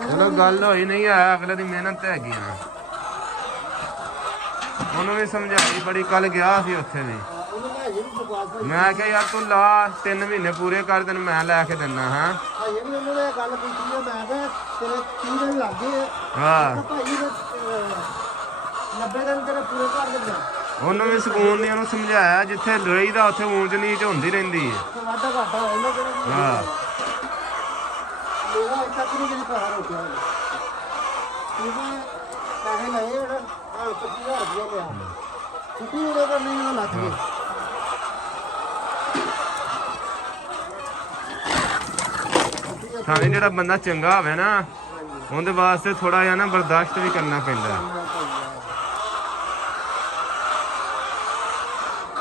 चलो गल होई नहीं है, अगले की मेहनत हैगी ना। ਉਹਨੂੰ ਵੀ ਸਮਝਾਈ ਬੜੀ, ਕੱਲ ਗਿਆ ਸੀ ਉੱਥੇ ਵੀ। ਮੈਂ ਕਿਹਾ ਯਾਰ ਤੂੰ ਲਾ 3 ਮਹੀਨੇ ਪੂਰੇ ਕਰ, ਤੈਨੂੰ ਮੈਂ ਲੈ ਕੇ ਦਿੰਦਾ ਹਾਂ। ਹਾਂ ਉਹਨੂੰ ਵੀ ਸਕੂਨ ਨਹੀਂ, ਉਹਨੂੰ ਸਮਝਾਇਆ ਜਿੱਥੇ ਰਹੀਦਾ ਉੱਥੇ ਊਂਚ ਨੀਚ ਹੁੰਦੀ ਰਹਿੰਦੀ ਹੈ। ਹਾਂ थाने जो बंदा चंगा होवे ना, उनके वास्ते थोड़ा जा ना बर्दाश्त भी करना पैंदा।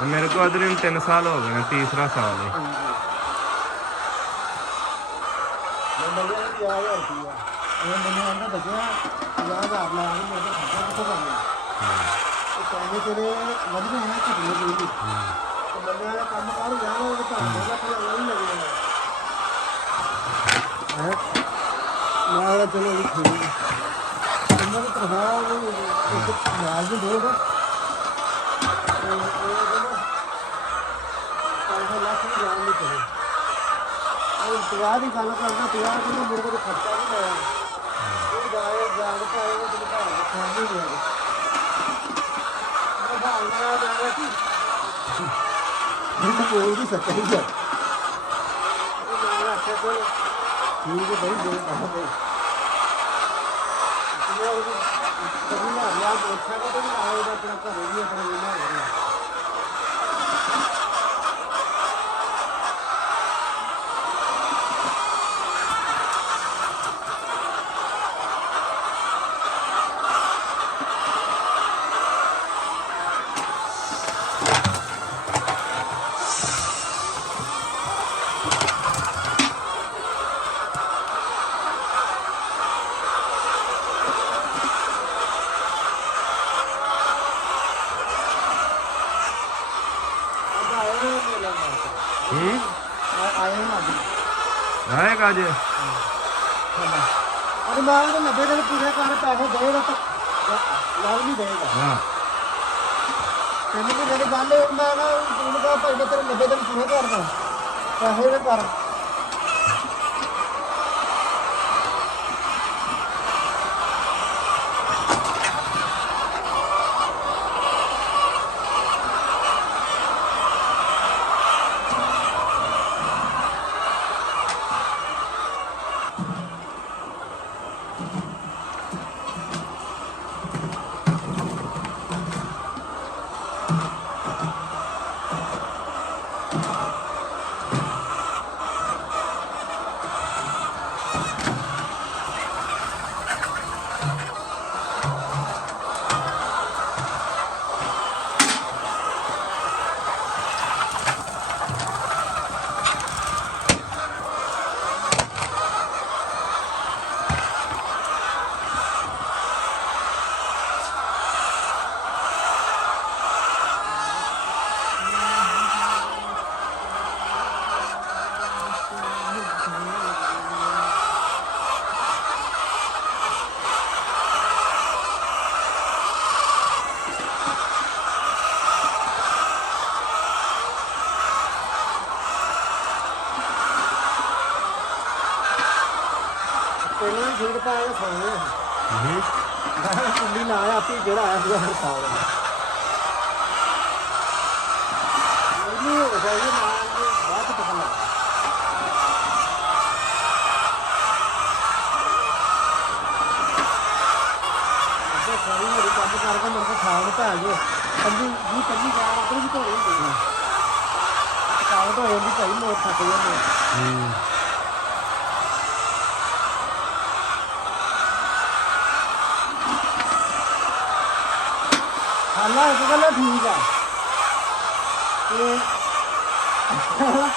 मेरे को अदर 3 साल हो गए, तीसरा साल है। चलो की गल करना 50 मुड़ के खर्चा नहीं आया सच्चाई है। ठीक है भाई, दो कहा भाई कभी ना यार अच्छा का तो नहीं आएगा, अपना घर भी अपना लेना है। आएगा जी। अरे मैं 90 दिन पूरे कर पैसे देगा तो लाभ नहीं देगा। हाँ तेन की मेरी गल मैं ना उनका भाई मैं तेरे 90 दिन पूरे करना पैसे भी कर। फीड पाया खाने कुंडी ना आया आप जो आया हुआ हर साल नहीं हो जाएगी बहुत पसंद है। सारी मेरी काम करके मेरे को खाने पे आ गए पंजी जी पंजी जा अपनी भी तो नहीं देना काम तो ये भी भाई मोर थक गए। खाना एक गल ठीक है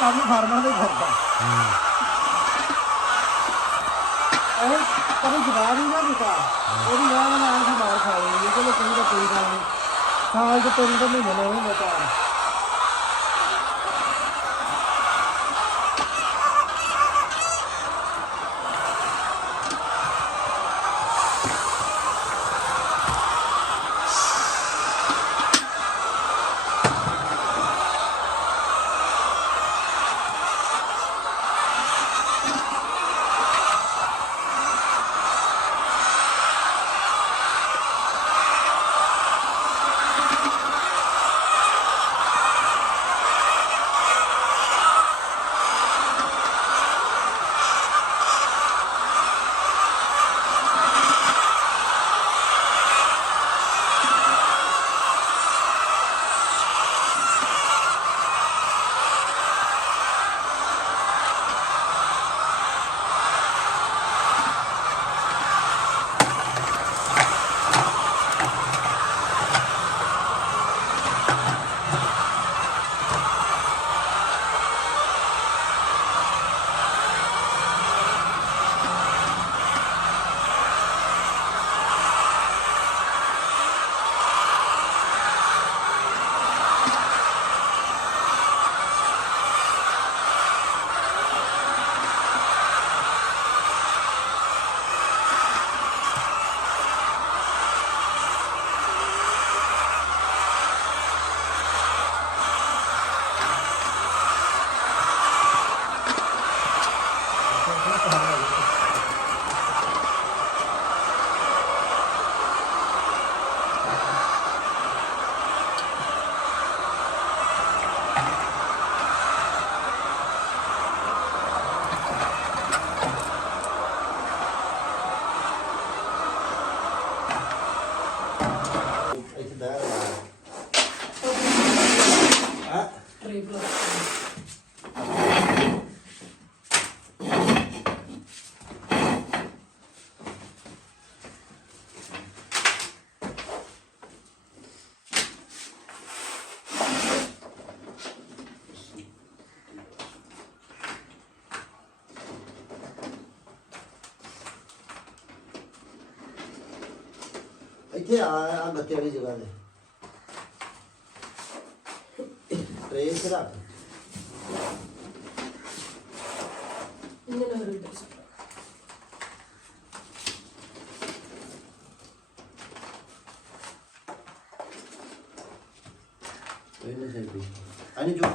काम फार्मा नहीं करता कभी जवाब ही ना देता वो भी यहाँ मैंने आगे मार खा लेंगे चलो कहीं तो कोई गल नहीं साल तो 3 महीने नहीं बता। ਇੱਥੇ ਆ ਗੱਤੇ ਵਾਲੀ ਜਗ੍ਹਾ ਤੇ ਟ੍ਰੇ ਤੇ ਰੱਖ ਇਹਨੇ ਨਾ ਰੋਡ ਤੇ ਇਹਨੇ ਸਹੀ ਅਨੀ ਜੋ